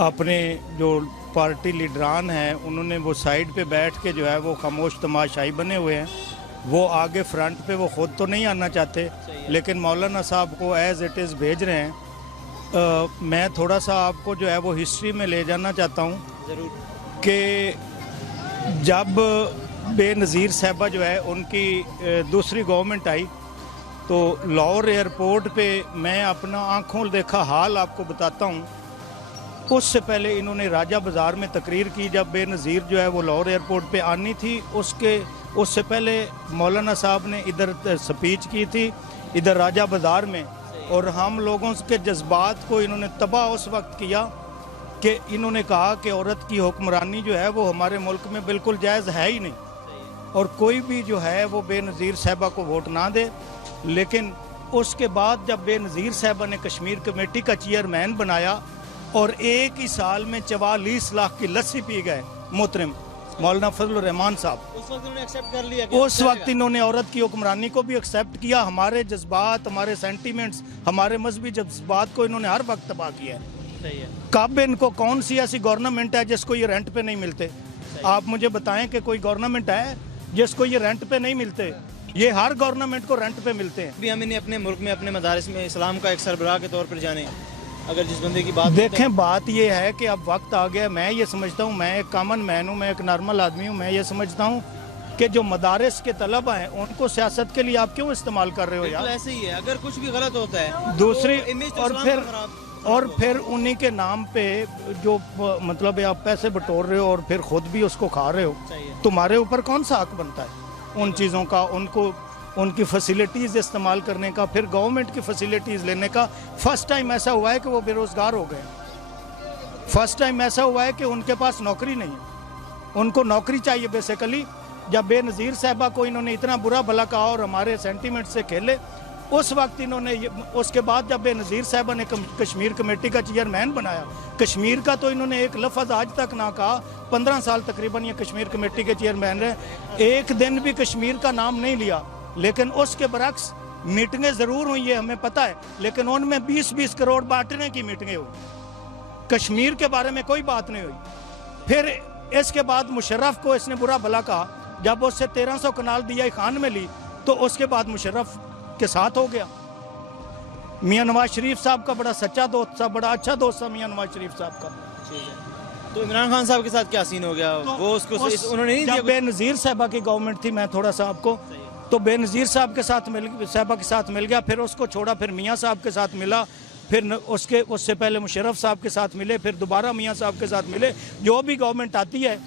अपने जो पार्टी लीडरान हैं उन्होंने वो साइड पे बैठ के जो है वो खामोश तमाशाई बने हुए हैं। वो आगे फ्रंट पे वो ख़ुद तो नहीं आना चाहते, लेकिन मौलाना साहब को एज़ इट इज़ भेज रहे हैं। मैं थोड़ा सा आपको जो है वो हिस्ट्री में ले जाना चाहता हूँ ज़रूर कि जब बेनज़ीर साहबा जो है उनकी दूसरी गवर्नमेंट आई तो लाहौर एयरपोर्ट पे मैं अपना आँखों देखा हाल आपको बताता हूँ। उससे पहले इन्होंने राजा बाज़ार में तकरीर की जब बेनज़ीर जो है वो लाहौर एयरपोर्ट पे आनी थी। उससे पहले मौलाना साहब ने इधर स्पीच की थी इधर राजा बाज़ार में, और हम लोगों के जज्बात को इन्होंने तबाह उस वक्त किया कि इन्होंने कहा कि औरत की हुक्मरानी जो है वो हमारे मुल्क में बिल्कुल जायज़ है ही नहीं, और कोई भी जो है वो बेनज़ीर साहबा को वोट ना दे। लेकिन उसके बाद जब बेनज़ीर साहबा ने कश्मीर कमेटी का चेयरमैन बनाया और एक ही साल में 44 लाख की लस्सी पी गए मोहतरम मौलाना फजल रहमान साहब, उस वक्त उन्होंने एक्सेप्ट कर लिया। उस वक्त इन्होंने औरत की हुक्मरानी को भी एक्सेप्ट किया। हमारे जज्बात, हमारे सेंटीमेंट्स, हमारे मजहबी जज्बात को इन्होंने हर वक्त तबाह किया है। सही है। कब इनको कौन सी ऐसी गवर्नमेंट है जिसको ये रेंट पे नहीं मिलते? आप मुझे बताएं कि कोई गवर्नमेंट है जिसको ये रेंट पे नहीं मिलते? ये हर गवर्नमेंट को रेंट पे मिलते हैं। भी हम इन्हें अपने मुल्क में अपने मदारिस में इस्लाम का एक सरबराह के तौर पर जाने, अगर जिस बंदे की बात देखें, बात ये है कि अब वक्त आ गया। मैं ये समझता हूँ, मैं एक कॉमन मैन हूँ, मैं एक नॉर्मल आदमी हूँ, मैं ये समझता हूँ कि जो मदारिस के तलबा हैं उनको सियासत के लिए आप क्यों इस्तेमाल कर रहे हो यार? ऐसे ही है, अगर कुछ भी गलत होता है दूसरी तो और फिर उन्हीं के नाम पे जो मतलब आप पैसे बटोर रहे हो और फिर खुद भी उसको खा रहे हो, तुम्हारे ऊपर कौन सा हक बनता है उन चीज़ों का, उनकी फैसिलिटीज़ इस्तेमाल करने का, फिर गवर्नमेंट की फैसिलिटीज़ लेने का? फर्स्ट टाइम ऐसा हुआ है कि वो बेरोज़गार हो गए। फर्स्ट टाइम ऐसा हुआ है कि उनके पास नौकरी नहीं है, उनको नौकरी चाहिए बेसिकली। जब बेनज़ीर साहबा को इन्होंने इतना बुरा भला कहा और हमारे सेंटीमेंट से खेले, उस वक्त इन्होंने उसके बाद जब बेनज़ीर साहबा ने कश्मीर कमेटी का चेयरमैन बनाया, कश्मीर का तो इन्होंने एक लफ्ज़ आज तक ना कहा। 15 साल तकरीबन ये कश्मीर कमेटी के चेयरमैन रहे, एक दिन भी कश्मीर का नाम नहीं लिया। लेकिन उसके बरक्स मीटिंगें ज़रूर हुई, ये हमें पता है, लेकिन उनमें 20-20 करोड़ बांटने की मीटिंगें हुई, कश्मीर के बारे में कोई बात नहीं हुई। फिर इसके बाद मुशर्रफ को इसने बुरा भला कहा, जब उससे 1300 कनाल दिया खान में ली तो उसके बाद मुशर्रफ के साथ हो गया। मियां नवाज शरीफ साहब का बड़ा सच्चा दोस्त था, बड़ा अच्छा दोस्त था मियां नवाज शरीफ साहब का। तो इमरान खान साहब के साथ क्या सीन हो गया? वो उसको उन्होंने नहीं दिया। बेनज़ीर साहबा की गवर्नमेंट थी, मैं थोड़ा सा आपको, तो बेनज़ीर साहब के साथ साहबा के साथ मिल गया, फिर उसको छोड़ा, फिर मियाँ साहब के साथ मिला, फिर उससे पहले मुशर्रफ साहब के साथ मिले, फिर दोबारा मियाँ साहब के साथ मिले। जो भी गवर्नमेंट आती है,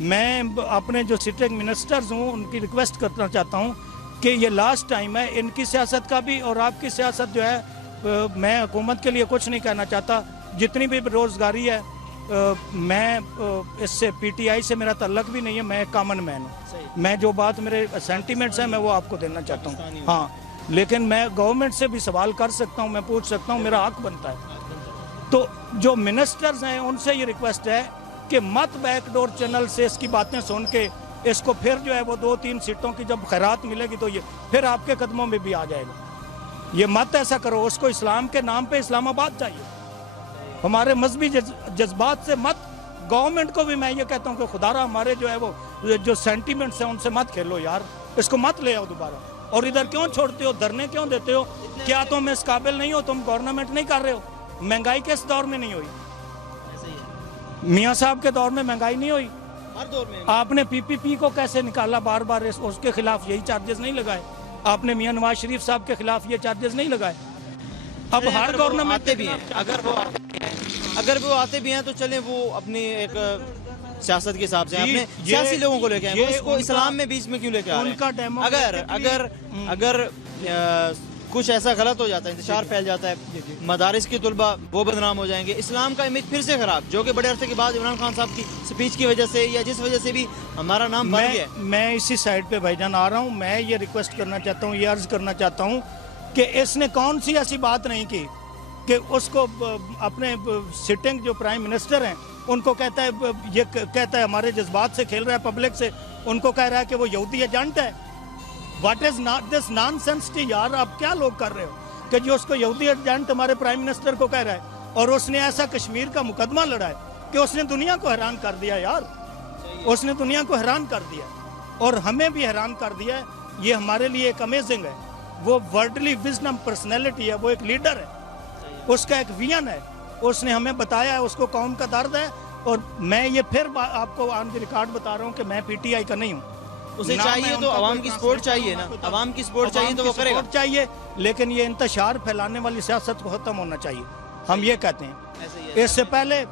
मैं अपने जो सिटिंग मिनिस्टर्स हूँ उनकी रिक्वेस्ट करना चाहता हूँ कि ये लास्ट टाइम है इनकी सियासत का भी और आपकी सियासत जो है। मैं हुकूमत के लिए कुछ नहीं कहना चाहता, जितनी भी बेरोज़गारी है, मैं इससे पीटीआई से मेरा तल्लक भी नहीं है, मैं एक कॉमन मैन हूँ। मैं जो बात मेरे सेंटीमेंट्स हैं मैं वो आपको देना चाहता हूँ। हाँ, लेकिन मैं गवर्नमेंट से भी सवाल कर सकता हूँ, मैं पूछ सकता हूँ, मेरा हक बनता है। तो जो मिनिस्टर्स हैं उनसे ये रिक्वेस्ट है कि मत बैकडोर चैनल से इसकी बातें सुन के इसको फिर जो है वो 2-3 सीटों की जब खैरात मिलेगी तो ये फिर आपके कदमों में भी आ जाएगा। ये मत ऐसा करो, उसको इस्लाम के नाम पे इस्लामाबाद चाहिए, हमारे मजहबी जज्बात से मत। गवर्नमेंट को भी मैं ये कहता हूँ कि खुदारा हमारे जो है वो जो सेंटीमेंट्स हैं उनसे मत खेलो यार, इसको मत ले आओ दोबारा। और इधर क्यों छोड़ते हो, धरने क्यों देते हो? क्या तुम इस काबिल नहीं हो? तुम गवर्नमेंट नहीं कर रहे हो? महंगाई किस दौर में नहीं हुई? मियाँ साहब के दौर में महंगाई नहीं हुई? हर दौर में। आपने पीपीपी को कैसे निकाला? बार बार उसके खिलाफ यही चार्जेस नहीं लगाए? आपने मियाँ नवाज शरीफ साहब के खिलाफ ये चार्जेस नहीं लगाए? अब हर गवर्नमेंट आते भी हैं, अगर वो आते भी हैं तो चले वो अपनी एक सियासत के हिसाब से अपने सियासी लोगों को लेके आए, वो इसको इस्लाम में बीच में क्यों लेके आ रहे हैं? अगर कुछ ऐसा गलत हो जाता है, इंतशार फैल जाता है, मदारिस के तुलबा वो बदनाम हो जाएंगे, इस्लाम का इमेज फिर से खराब, जो कि बड़े अरसे के बाद इमरान खान साहब की स्पीच की वजह से या जिस वजह से भी हमारा नाम बढ़ गया। मैं इसी साइड पे भाईजान आ रहा हूँ। मैं ये रिक्वेस्ट करना चाहता हूँ, ये अर्ज करना चाहता हूँ कि इसने कौन सी ऐसी बात नहीं की कि उसको अपने सिटिंग जो प्राइम मिनिस्टर हैं उनको कहता है, ये कहता है हमारे जज्बात से खेल रहा है, पब्लिक से, उनको कह रहा है कि वो यहूदी एजेंट है। What is not this nonsense यार, आप क्या लोग कर रहे हो कि जो उसको यहूदी एजेंट हमारे प्राइम मिनिस्टर को कह रहा है اور اس نے ایسا کشمیر کا مقدمہ لڑا ہے کہ اس نے دنیا کو حیران کر دیا یار، اس نے دنیا کو حیران کر دیا اور ہمیں بھی حیران کر دیا ہے. یہ ہمارے لیے ایک امیزنگ ہے. وہ ورلڈلی وزڈم پرسنالٹی ہے، وہ ایک لیڈر ہے، اس کا ایک ویژن ہے، اس نے ہمیں بتایا ہے، اس کو قوم کا درد ہے. اور میں یہ پھر آپ کو آن دی ریکارڈ بتا رہا ہوں کہ میں پی ٹی آئی کا نہیں ہوں. اسے چاہیے تو عوام کی سپورٹ چاہیے نا، عوام کی سپورٹ چاہیے تو وہ کرے گا چاہیے، لیکن یہ انتشار پھیلانے والی سیاست کو ختم ہونا چاہیے. ہم یہ کہتے ہیں اس سے پہلے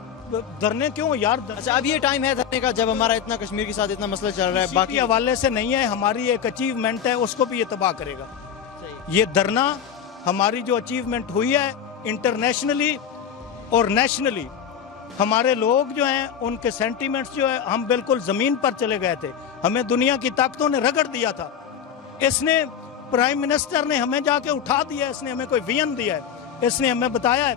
دھرنے کیوں یار. اچھا اب یہ ٹائم ہے دھرنے کا جب ہمارا اتنا کشمیر کے ساتھ اتنا مسئلہ چل رہا ہے، باقی حوالے سے نہیں ہے. ہماری ایک اچیومنٹ ہے، اس کو بھی یہ تباہ کرے گا. یہ دھرنا ہماری جو اچیومنٹ ہوئی ہے انٹرنیشنلی اور نیشنلی، ہمارے لوگ جو ہیں ان کے سینٹیمنٹس جو ہے، ہم بالکل زمین پر چلے گئے تھے. ہمیں دنیا کی طاقتوں نے رگڑ دیا تھا. اس نے پرائم منسٹر نے ہمیں جا کے اٹھا دیا، اس نے ہمیں کوئی ویژن دیا ہے، اس نے ہمیں بتایا ہے.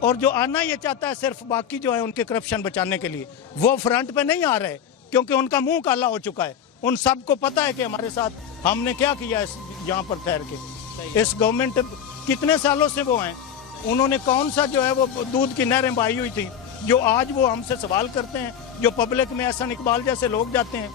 اور جو آنا یہ چاہتا ہے صرف باقی جو ہے ان کے کرپشن بچانے کے لیے، وہ فرنٹ پہ نہیں آ رہے کیونکہ ان کا منہ کالا ہو چکا ہے. ان سب کو پتا ہے کہ ہمارے ساتھ ہم نے کیا کیا یہاں پر ٹھہر کے. اس گورنمنٹ کتنے سالوں سے وہ ہیں، انہوں نے کون سا جو ہے وہ دودھ کی نہریں بہائی ہوئی تھی جو آج وہ ہم سے سوال کرتے ہیں، جو پبلک میں احسن اقبال جیسے لوگ جاتے ہیں.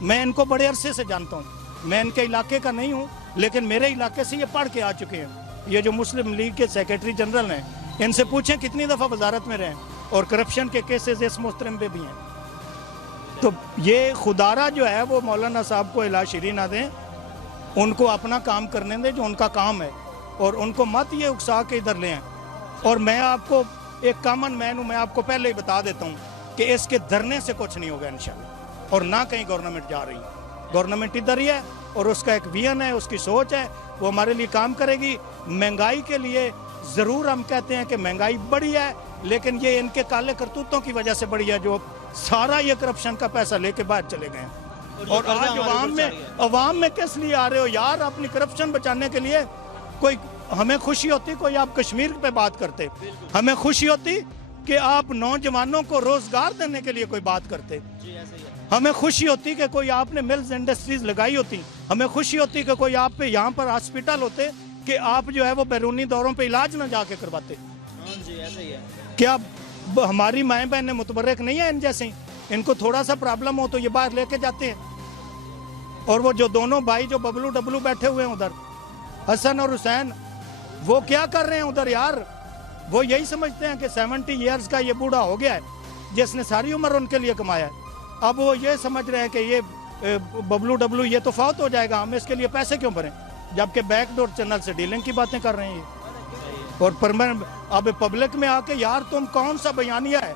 میں ان کو بڑے عرصے سے جانتا ہوں، میں ان کے علاقے کا نہیں ہوں، لیکن میرے علاقے سے یہ پڑھ کے آ چکے ہیں. یہ جو مسلم لیگ کے سیکریٹری جنرل ہیں، ان سے پوچھیں کتنی دفعہ وزارت میں رہے اور کرپشن کے کیسز اس محترم پہ بھی ہیں. تو یہ خدارہ جو ہے وہ مولانا صاحب کو الہ شری نہ دیں، ان کو اپنا کام کرنے دیں جو ان کا کام ہے، اور ان کو مت یہ اکسا کے ادھر لے آئیں. اور میں آپ کو ایک کامن مین ہوں، میں آپ کو پہلے ہی بتا دیتا ہوں کہ اس کے دھرنے سے کچھ نہیں ہوگا انشاءاللہ، اور نہ کہیں گورنمنٹ جا رہی ہے. گورنمنٹ ادھر ہی ہے اور اس کا ایک ویژن ہے، اس کی سوچ ہے، وہ ہمارے لیے کام کرے گی. مہنگائی کے لیے ضرور ہم کہتے ہیں کہ مہنگائی بڑھی ہے، لیکن یہ ان کے کالے کرتوتوں کی وجہ سے بڑھی ہے، جو سارا یہ کرپشن کا پیسہ لے کے باہر چلے گئے ہیں. اور آج عوام میں کس لیے آ رہے ہو یار؟ اپنی کرپشن بچانے کے لیے. کوئی ہمیں خوشی ہوتی کوئی آپ کشمیر پہ بات کرتے، ہمیں خوشی ہوتی کہ آپ نوجوانوں کو روزگار دینے کے لیے کوئی بات کرتے، ہمیں خوشی ہوتی کہ کوئی آپ نے ملز انڈسٹریز لگائی ہوتی، ہمیں خوشی ہوتی کہ کوئی آپ پہ یہاں پر ہاسپٹل ہوتے کہ آپ جو ہے وہ بیرونی دوروں پہ علاج نہ جا کے کرواتے. کیا ہماری مائیں بہنیں متبرک نہیں ہیں ان جیسے؟ ان کو تھوڑا سا پرابلم ہو تو یہ باہر لے کے جاتے ہیں. اور وہ جو دونوں بھائی جو ببلو ڈبلو بیٹھے ہوئے ہیں ادھر، حسن اور حسین، وہ کیا کر رہے ہیں ادھر یار؟ وہ یہی سمجھتے ہیں کہ 70 ایئرز کا یہ بوڑھا ہو گیا ہے جس نے ساری عمر ان کے لیے کمایا ہے. اب وہ یہ سمجھ رہے ہیں کہ یہ ببلو ڈبلو یہ تو فوت ہو جائے گا، ہم اس کے لیے پیسے کیوں بھریں؟ جبکہ بیک ڈور چینل سے ڈیلنگ کی باتیں کر رہے ہیں یہ. اور اب پبلک میں آ کے یار تم کون سا بیانیہ ہے؟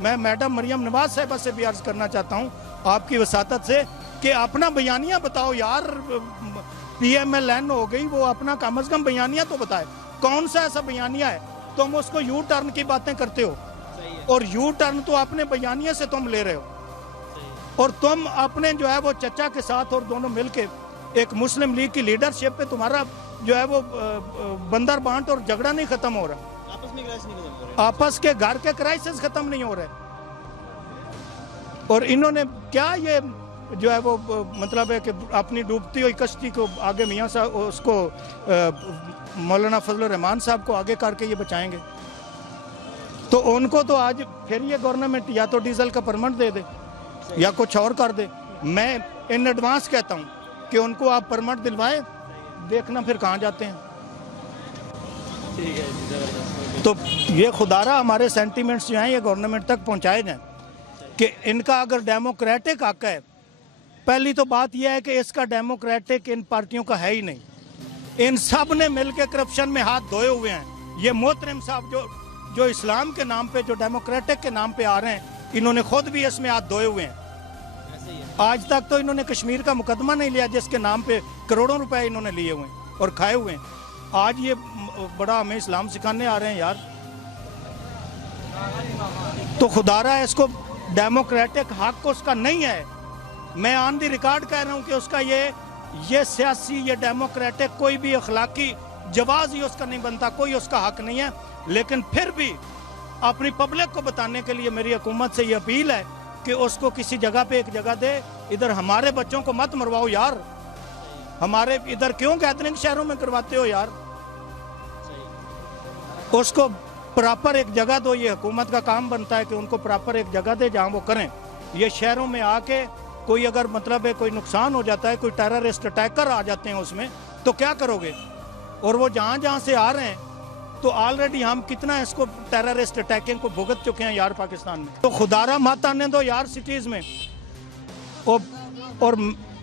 میں میڈم مریم نواز صاحبہ سے بھی عرض کرنا چاہتا ہوں آپ کی وساطت سے کہ اپنا بیانیہ بتاؤ یار. پی ایم ایل این ہو گئی، وہ اپنا کم از کم بیانیہ تو بتائے. کون سا ایسا بیانیہ ہے؟ تم اس کو یو ٹرن کی باتیں کرتے ہو، اور یو ٹرن تو اپنے بیانیہ سے تم لے رہے ہو. اور تم اپنے جو ہے وہ چچا کے ساتھ اور دونوں مل کے ایک مسلم لیگ کی لیڈرشپ پہ تمہارا جو ہے وہ بندر بانٹ اور جھگڑا نہیں ختم ہو رہا، آپس کے گھر کے کرائسس ختم نہیں ہو رہے. اور انہوں نے کیا یہ جو ہے وہ مطلب ہے کہ اپنی ڈوبتی ہوئی کشتی کو آگے میاں صاحب اس کو مولانا فضل الرحمان صاحب کو آگے کر کے یہ بچائیں گے. تو ان کو تو آج پھر یہ گورنمنٹ یا تو ڈیزل کا پرمٹ دے دے یا کچھ اور کر دے. میں ان ایڈوانس کہتا ہوں کہ ان کو آپ پرمٹ دلوائے، دیکھنا پھر کہاں جاتے ہیں. تو یہ خدارہ ہمارے سینٹیمنٹس جو ہیں یہ گورنمنٹ تک پہنچائے جائیں کہ ان کا اگر ڈیموکریٹک حق ہے. پہلی تو بات یہ ہے کہ اس کا ڈیموکریٹک ان پارٹیوں کا ہے ہی نہیں. ان سب نے مل کے کرپشن میں ہاتھ دھوئے ہوئے ہیں. یہ محترم صاحب جو اسلام کے نام پہ، جو ڈیموکریٹک کے نام پہ آ رہے ہیں، انہوں نے خود بھی اس میں ہاتھ دھوئے ہوئے ہیں. آج تک تو انہوں نے کشمیر کا مقدمہ نہیں لیا جس کے نام پہ کروڑوں روپے انہوں نے لیے ہوئے ہیں اور کھائے ہوئے ہیں. آج یہ بڑا ہمیں اسلام سکھانے آ رہے ہیں یار. تو خدارہ اس کو ڈیموکریٹک حق اس کا نہیں ہے. میں آن دی ریکارڈ کہہ رہا ہوں کہ اس کا یہ سیاسی، یہ ڈیموکریٹک کوئی بھی اخلاقی جواز ہی اس کا نہیں بنتا، کوئی اس کا حق نہیں ہے. لیکن پھر بھی اپنی پبلک کو بتانے کے لیے میری حکومت سے یہ اپیل ہے کہ اس کو کسی جگہ پہ ایک جگہ دے. ادھر ہمارے بچوں کو مت مرواؤ یار. ہمارے ادھر کیوں گیدرنگ شہروں میں کرواتے ہو یار؟ اس کو प्रॉपर एक जगह दो, ये हुकूमत का काम बनता है कि उनको प्रॉपर एक जगह दे जहाँ वो करें। ये शहरों में आके कोई अगर मतलब है कोई नुकसान हो जाता है, कोई टेररिस्ट अटैकर आ जाते हैं उसमें, तो क्या करोगे? और वो जहाँ जहाँ से आ रहे हैं तो ऑलरेडी हम कितना इसको टेररिस्ट अटैकिंग को भुगत चुके हैं यार पाकिस्तान में। तो खुदारा मत आने दो यार सिटीज़ में। और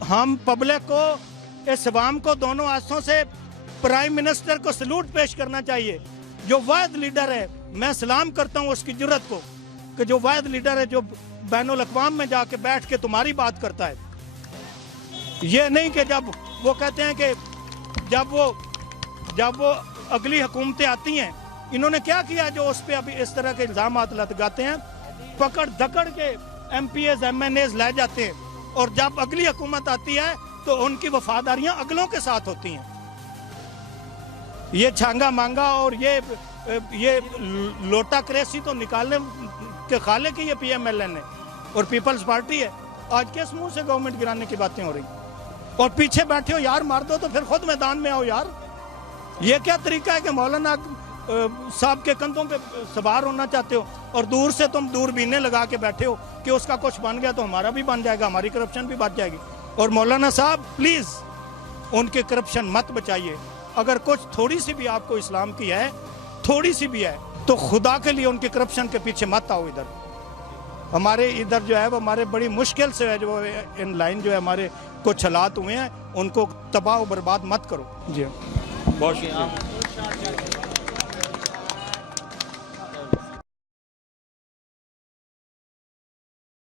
हम पब्लिक को, इस अवाम को दोनों हाथों से प्राइम मिनिस्टर को सलूट पेश करना चाहिए, जो वाहिद लीडर है। मैं सलाम करता हूँ उसकी जुर्रत को कि जो वाहिद लीडर है जो बैनुल अक़वाम में जाके बैठ के तुम्हारी बात करता है। ये नहीं कि जब वो कहते हैं कि जब वो अगली हुकूमतें आती हैं, इन्होंने क्या किया जो उस पर अभी इस तरह के इल्ज़ाम लगाते हैं, पकड़ धकड़ के MPs MNAs ले जाते हैं, और जब अगली हुकूमत आती है तो उनकी वफादारियां अगलों के साथ होती हैं। ये छांगा मांगा और ये लोटा क्रेसी तो निकालने के खाले की ये PMLN है और पीपल्स पार्टी है। आज किस मुंह से गवर्नमेंट गिराने की बातें हो रही, और पीछे बैठे हो यार, मार दो तो फिर खुद मैदान में आओ यार। ये क्या तरीका है कि मौलाना साहब के कंधों पे सवार होना चाहते हो और दूर से तुम दूरबीनें लगा के बैठे हो कि उसका कुछ बन गया तो हमारा भी बन जाएगा, हमारी करप्शन भी बच जाएगी। और मौलाना साहब प्लीज़ उनके करप्शन मत बचाइए। अगर कुछ थोड़ी सी भी आपको इस्लाम की है, थोड़ी सी भी है, तो खुदा के लिए उनके करप्शन के पीछे मत आओ। इधर हमारे इधर जो है वो हमारे बड़ी मुश्किल से है, जो इन लाइन जो है हमारे कुछ हालात हुए हैं, उनको तबाह और बर्बाद मत करो। जी बहुत शुक्रिया।